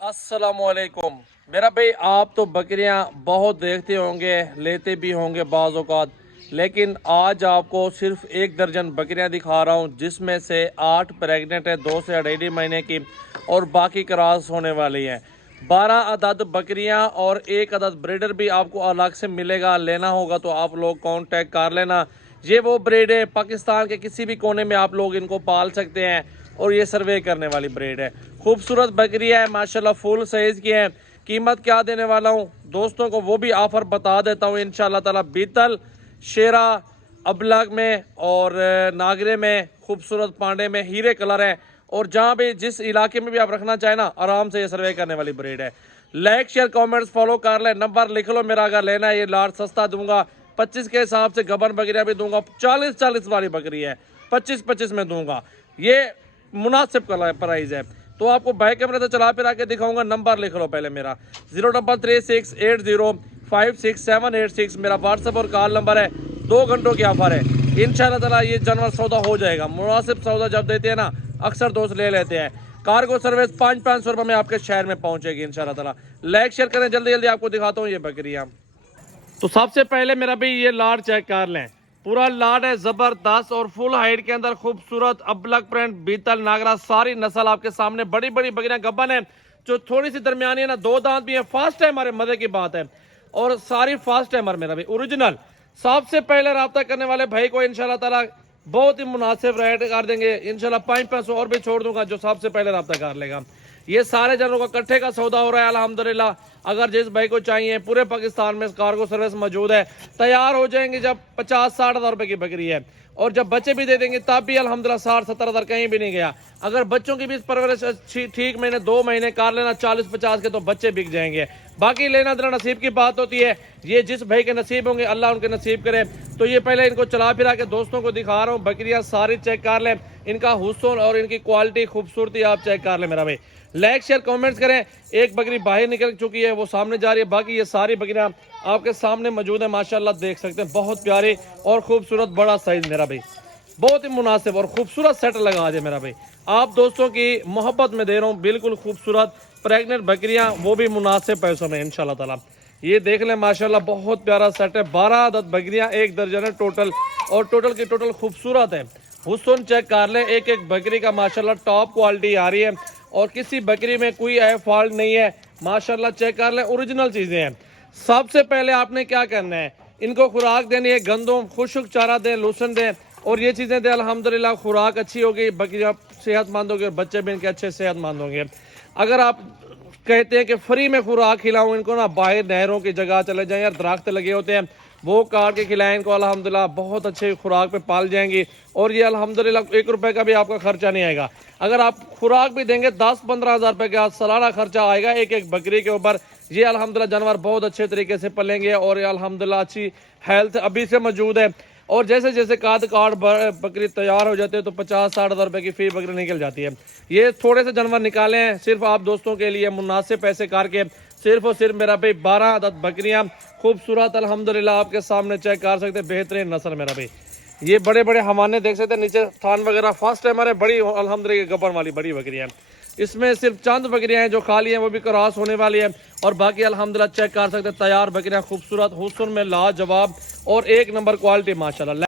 अस्सलामुअलैकुम। मेरा भाई, आप तो बकरियां बहुत देखते होंगे, लेते भी होंगे बाज़ औक़ात, लेकिन आज आपको सिर्फ 1 दर्जन बकरियां दिखा रहा हूं, जिसमें से 8 प्रेग्नेंट है, 2 से 2.5 महीने की, और बाकी क्रॉस होने वाली हैं। 12 अदद बकरियां और 1 अदद ब्रीडर भी आपको अलग से मिलेगा। लेना होगा तो आप लोग कांटेक्ट कर लेना। ये वो ब्रीड है, पाकिस्तान के किसी भी कोने में आप लोग इनको पाल सकते हैं, और ये सर्वे करने वाली ब्रीड है। खूबसूरत बकरी है माशाल्लाह, फुल साइज की है। कीमत क्या देने वाला हूँ दोस्तों को वो भी ऑफर बता देता हूँ इंशाल्लाह ताला। बीतल, शेरा, अबलग में और नागरे में, खूबसूरत पांडे में, हीरे कलर है। और जहाँ भी जिस इलाके में भी आप रखना चाहे ना, आराम से ये सर्वे करने वाली ब्रीड है। लाइक शेयर कमेंट्स फॉलो कर ले। नंबर लिख लो मेरा, अगर लेना है। ये लाट सस्ता दूंगा 25 के हिसाब से। गबन बकरियां भी दूंगा। 40-40 वाली बकरी है, 25-25 में दूंगा। ये मुनासिब प्राइस है। तो आपको बैक कैमरे से चला फिर आके दिखाऊंगा। नंबर लिख लो पहले मेरा, 0336805678 मेरा व्हाट्सएप और कॉल नंबर है। 2 घंटों की ऑफर है। इंशाल्लाह ताला ये जानवर सौदा हो जाएगा। मुनासिब सौदा जब देते हैं ना, अक्सर दोस्त ले लेते हैं। कार्गो सर्विस 500-500 रुपये में आपके शहर में पहुंचेगी इंशाल्लाह ताला। लाइक शेयर करें, जल्दी जल्दी आपको दिखाता हूँ ये बकरियां। तो सबसे पहले मेरा भाई ये लाट चेक कर लें। पूरा लाट है जबरदस्त और फुल हाइट के अंदर खूबसूरत अबलग प्रिंट, बीतल, नागरा, सारी नस्ल आपके सामने। बड़ी बड़ी बकरियां गब्बन है, जो थोड़ी सी दरमियानी है ना, 2 दांत भी है। फास्ट है, हमारे मजे की बात है। और सारी फास्ट टाइमर मेरा भाई ओरिजिनल। सबसे पहले रब्ता करने वाले भाई को इंशाल्लाह ताला बहुत ही मुनासिब रेट कर देंगे इंशाल्लाह। 500 और भी छोड़ दूंगा जो सबसे पहले रब्ता कर लेगा। ये सारे जानवरों का कट्ठे का सौदा हो रहा है अल्हम्दुलिल्लाह। अगर जिस भाई को चाहिए, पूरे पाकिस्तान में कार्गो सर्विस मौजूद है। तैयार हो जाएंगे जब 50-60 हज़ार रुपए की बकरी है, और जब बच्चे भी दे देंगे तब भी अल्हम्दुलिल्लाह 60-70 हज़ार कहीं भी नहीं गया। अगर बच्चों की भी परवरिश ठीक महीने 2 महीने कर लेना 40-50 के, तो बच्चे बिक जाएंगे। बाकी लेना देना नसीब की बात होती है। ये जिस भाई के नसीब होंगे अल्लाह उनके नसीब करे। तो ये पहले इनको चला फिरा के दोस्तों को दिखा रहा हूँ। बकरियां सारी चेक कर लें, इनका हुस्न और इनकी क्वालिटी, खूबसूरती आप चेक कर लें मेरा भाई। लाइक शेयर कमेंट्स करें। एक बकरी बाहर निकल चुकी है, वो सामने जा रही है। बाकी ये सारी बकरियां आपके सामने मौजूद है माशाल्लाह, देख सकते हैं। बहुत प्यारी और खूबसूरत, बड़ा साइज मेरा भाई, बहुत ही मुनासिब और खूबसूरत सेट लगा दे मेरा भाई। आप दोस्तों की मोहब्बत में दे रहा हूँ, बिल्कुल खूबसूरत प्रेग्नेंट बकरियां, वो भी मुनासिब पैसों में इंशाल्लाह ताला। ये देख लें माशाल्लाह, बहुत प्यारा सेट है। 12 अदद बकरियां, 1 दर्जन है टोटल, और टोटल की टोटल खूबसूरत है। हुस्न चेक कर लें, एक एक बकरी का माशाल्लाह टॉप क्वालिटी आ रही है, और किसी बकरी में कोई फॉल्ट नहीं है माशाल्लाह। चेक कर लें, ओरिजिनल चीजें हैं। सबसे पहले आपने क्या करना है, इनको खुराक देनी है। गंदम, खुशक चारा दें, लूसन दें, और ये चीजें दें। अल्हम्दुलिल्लाह खुराक अच्छी होगी, बकरियां सेहतमंद होगी, और बच्चे भी इनके अच्छे सेहतमंद होंगे। अगर आप कहते हैं कि फ्री में खुराक खिलाऊं इनको ना, बाहर नहरों की जगह चले जाएं, या दरख्त लगे होते हैं वो काट के खिलाएं इनको, अल्हम्दुलिल्लाह बहुत अच्छे खुराक पे पाल जाएंगी। और ये अल्हम्दुलिल्लाह 1 रुपए का भी आपका खर्चा नहीं आएगा। अगर आप खुराक भी देंगे 10-15 हज़ार रुपए का सालाना खर्चा आएगा एक एक बकरी के ऊपर। ये अल्हम्दुलिल्लाह जानवर बहुत अच्छे तरीके से पलेंगे, और ये अल्हम्दुलिल्लाह अच्छी हेल्थ अभी से मौजूद है। और जैसे जैसे काद काट बकरी तैयार हो जाते हैं, तो 50-60 हज़ार रुपए की फी बकरी निकल जाती है। ये थोड़े से जानवर निकाले हैं सिर्फ आप दोस्तों के लिए, मुनासिब पैसे करके। सिर्फ और सिर्फ मेरा भाई 12 अदद बकरियां खूबसूरत अल्हम्दुलिल्लाह आपके सामने चेक कर सकते हैं। बेहतरीन नस्ल मेरा भाई। ये बड़े बड़े हवाने देख सकते हैं, नीचे थान वगैरह फर्स्ट टाइम हमारे बड़ी अल्हम्दुलिल्लाह गब्बर वाली बड़ी बकरियां। इसमें सिर्फ चंद बकरियां हैं जो खाली हैं, वो भी क्रॉस होने वाली है। और बाकी अल्हम्दुलिल्लाह चेक कर सकते हैं, तैयार बकरियां खूबसूरत, हुस्न में लाजवाब, और 1 नंबर क्वालिटी माशाल्लाह।